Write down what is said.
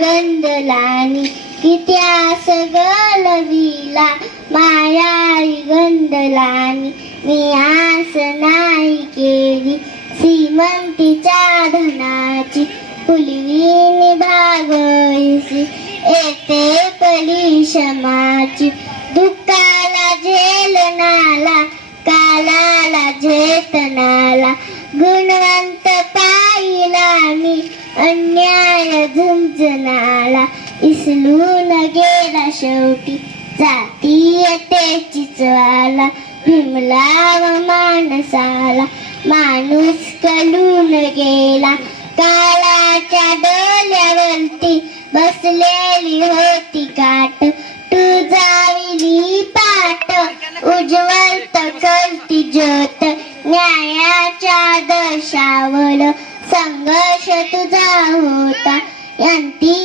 गंधलानी इतिहास गलविला मायाळी गंधलानी मी आस नाही केली. श्रीमंतीच्या धनाची फुलवीने भागवैसी येते परिश्रमाची दुःखाला झेलनाला कालाला झेतनाला गुणवंत पा अन्याय झुंजणाला इसलून गेला शेवटी. जाती त्याचीच वाला व माणसाला माणूस कलून गेला. काळाच्या डोल्यावरती बसलेली होती काट तुझाविली पाट उज्ज्वल कलती ज्योत. न्यायाच्या दशावर संघर्ष तुझा होता. यांती